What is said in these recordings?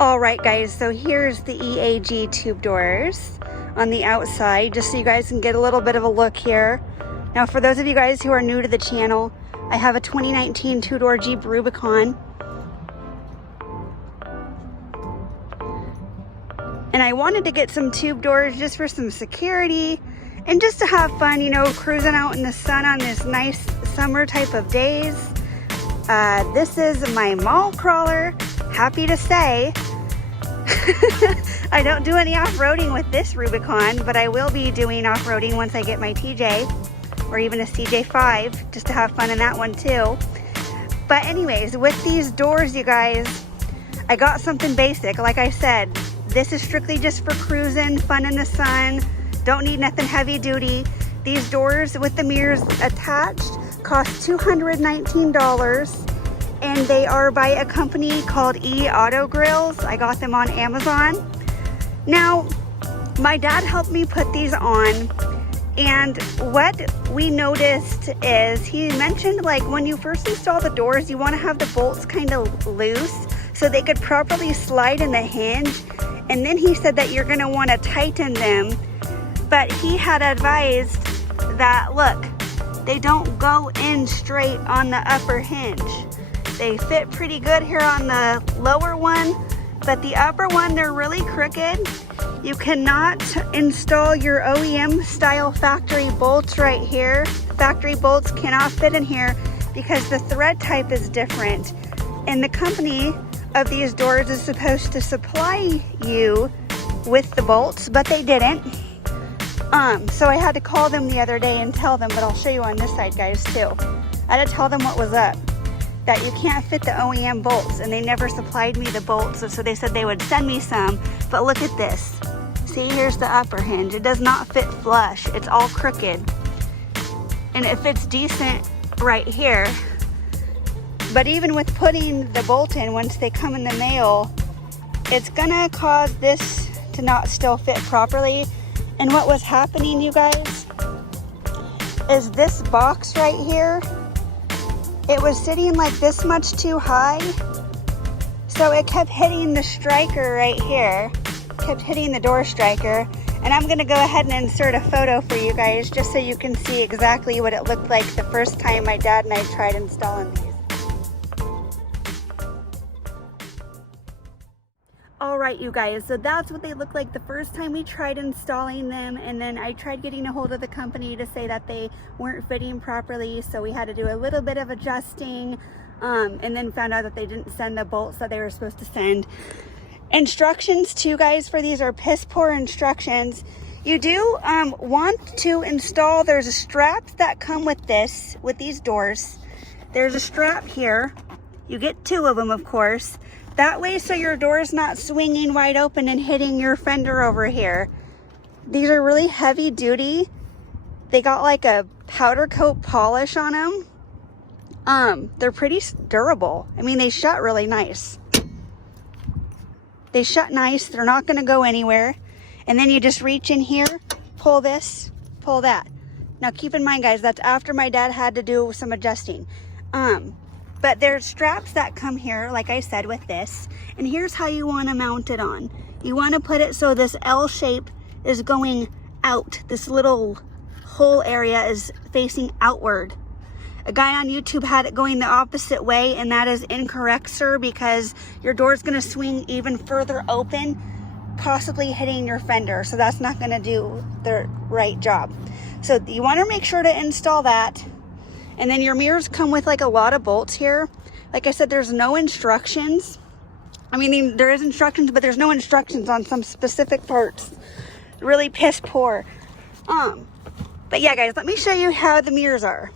All right, guys, so here's the EAG Tube Doors on the outside, just so you guys can get a little bit of a look here. Now, for those of you guys who are new to the channel, I have a 2019 two-door Jeep Rubicon. And I wanted to get some tube doors just for some security and just to have fun, you know, cruising out in the sun on this nice summer type of days. This is my mall crawler, happy to say. I don't do any off-roading with this Rubicon, but I will be doing off-roading once I get my TJ or even a CJ5, just to have fun in that one too. But anyways, with these doors, you guys, I got something basic. Like I said, this is strictly just for cruising, fun in the sun. Don't need nothing heavy duty. These doors with the mirrors attached cost $219. And they are by a company called Auto Grills. I got them on Amazon. Now, my dad helped me put these on, and what we noticed is he mentioned, like, when you first install the doors, you want to have the bolts kind of loose so they could properly slide in the hinge. And then he said that you're going to want to tighten them, but he had advised that, look, they don't go in straight on the upper hinge. They fit pretty good here on the lower one, but the upper one, they're really crooked. You cannot install your OEM style factory bolts right here. Factory bolts cannot fit in here because the thread type is different. And the company of these doors is supposed to supply you with the bolts, but they didn't. So I had to call them the other day and tell them, but I'll show you on this side, guys, too. I had to tell them what was up, that you can't fit the OEM bolts, and they never supplied me the bolts, so they said they would send me some. But look at this. See, here's the upper hinge. It does not fit flush. It's all crooked. And it fits decent right here. But even with putting the bolt in, once they come in the mail, it's gonna cause this to not still fit properly. And what was happening, you guys, is this box right here, it was sitting like this much too high, so it kept hitting the striker right here, kept hitting the door striker. And I'm gonna go ahead and insert a photo for you guys just so you can see exactly what it looked like the first time my dad and I tried installing these. All right, you guys, so that's what they looked like the first time we tried installing them, and then I tried getting a hold of the company to say that they weren't fitting properly, so we had to do a little bit of adjusting, and then found out that they didn't send the bolts that they were supposed to send. Instructions too, guys, for these are piss poor instructions. You do want to install, there's a strap that come with this, with these doors. There's a strap here. You get two of them, of course. That way, so your door's not swinging wide open and hitting your fender over here. These are really heavy duty. They got like a powder coat polish on them. They're pretty durable. I mean, they shut really nice. They shut nice. They're not gonna go anywhere. And then you just reach in here, pull this, pull that. Now keep in mind, guys, that's after my dad had to do some adjusting. But there's straps that come here, like I said, with this. And here's how you want to mount it on. You want to put it so this L shape is going out. This little hole area is facing outward. A guy on YouTube had it going the opposite way, and that is incorrect, sir, because your door's going to swing even further open, possibly hitting your fender. So that's not going to do the right job. So you want to make sure to install that. And then your mirrors come with like a lot of bolts here. Like I said, there's no instructions. I mean, there is instructions, but there's no instructions on some specific parts. Really piss poor. But yeah, guys, let me show you how the mirrors are.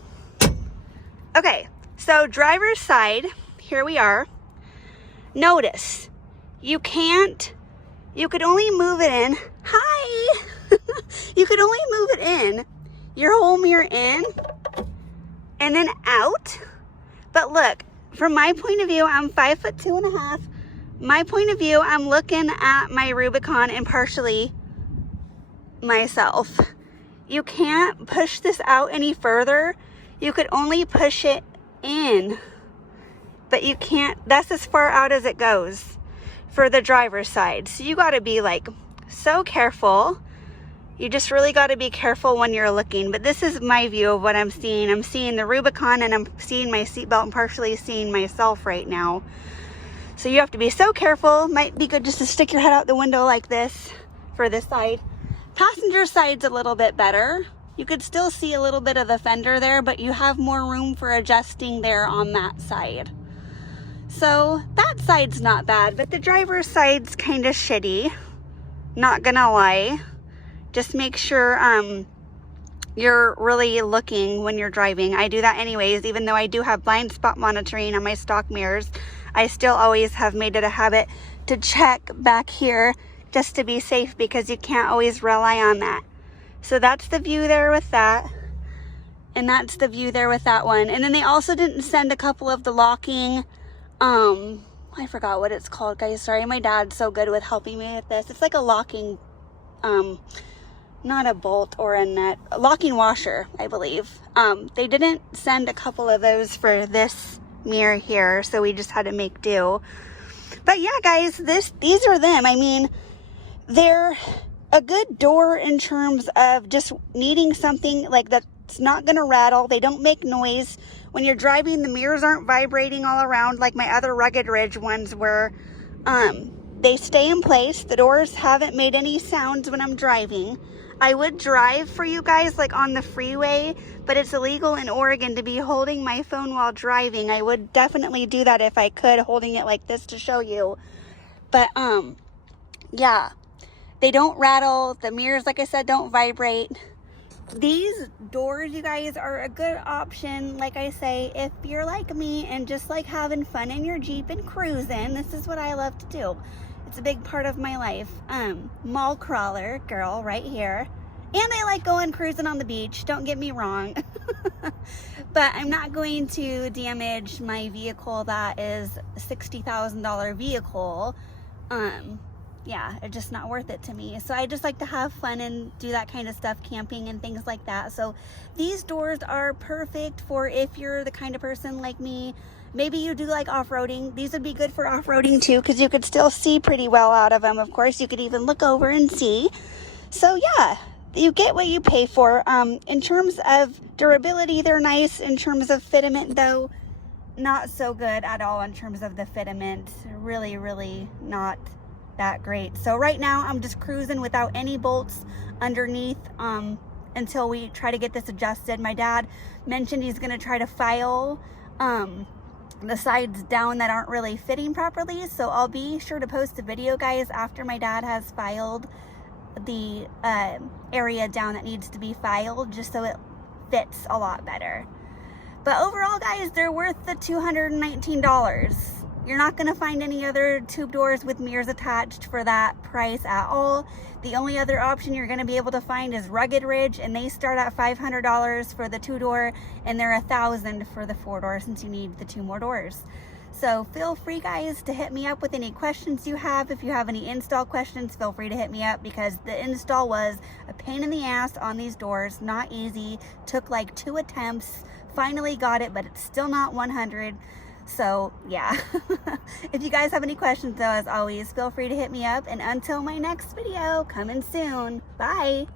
Okay, so driver's side, here we are. Notice, you could only move it in. Hi! You could only move it in, your whole mirror in, and then out. But look, from my point of view, I'm 5'2.5". My point of view, I'm looking at my Rubicon impartially myself. You can't push this out any further. You could only push it in, but you can't, that's as far out as it goes. for the driver's side. So you got to be like so careful. You just really got to be careful when you're looking. But this is my view of what I'm seeing. I'm seeing the Rubicon and I'm seeing my seatbelt and partially seeing myself right now. So you have to be so careful. Might be good just to stick your head out the window like this for this side. Passenger side's a little bit better. You could still see a little bit of the fender there, but you have more room for adjusting there on that side. So that side's not bad, but the driver's side's kind of shitty. Not gonna lie. Just make sure you're really looking when you're driving. I do that anyways, even though I do have blind spot monitoring on my stock mirrors. I still always have made it a habit to check back here just to be safe, because you can't always rely on that. So that's the view there with that. And that's the view there with that one. And then they also didn't send a couple of the locking, I forgot what it's called, guys. Sorry, my dad's so good with helping me with this. It's like a locking, not a bolt or a nut, a locking washer, I believe. They didn't send a couple of those for this mirror here, so we just had to make do. But yeah, guys, these are them. I mean, they're a good door in terms of just needing something like that's not gonna rattle. They don't make noise when you're driving. The mirrors aren't vibrating all around like my other Rugged Ridge ones where they stay in place. The doors haven't made any sounds when I'm driving. I would drive for you guys like on the freeway, but it's illegal in Oregon to be holding my phone while driving. I would definitely do that if I could, holding it like this to show you. But yeah, they don't rattle. The mirrors, like I said, don't vibrate. These doors, you guys, are a good option, like I say, if you're like me and just like having fun in your Jeep and cruising. This is what I love to do. It's a big part of my life. Mall crawler girl right here. And I like going cruising on the beach, don't get me wrong. But I'm not going to damage my vehicle that is a $60,000 vehicle. Yeah, it's just not worth it to me. So I just like to have fun and do that kind of stuff, camping and things like that. So these doors are perfect for if you're the kind of person like me. Maybe you do like off-roading. These would be good for off-roading too, because you could still see pretty well out of them. Of course, you could even look over and see. So yeah, you get what you pay for. In terms of durability, they're nice. In terms of fitment, though, not so good at all in terms of the fitment. Really, really not that great. So right now I'm just cruising without any bolts underneath until we try to get this adjusted. My dad mentioned he's going to try to file the sides down that aren't really fitting properly, so I'll be sure to post a video, guys, after my dad has filed the area down that needs to be filed, just so it fits a lot better. But overall, guys, they're worth the $219. You're not going to find any other tube doors with mirrors attached for that price at all. The only other option you're going to be able to find is Rugged Ridge, and they start at $500 for the 2-door, and they're $1,000 for the 4-door since you need the 2 more doors. So feel free, guys, to hit me up with any questions you have. If you have any install questions, feel free to hit me up, because the install was a pain in the ass on these doors. Not easy. Took like 2 attempts. Finally got it, but it's still not 100. So yeah, if you guys have any questions, though, as always, feel free to hit me up. And until my next video, coming soon. Bye.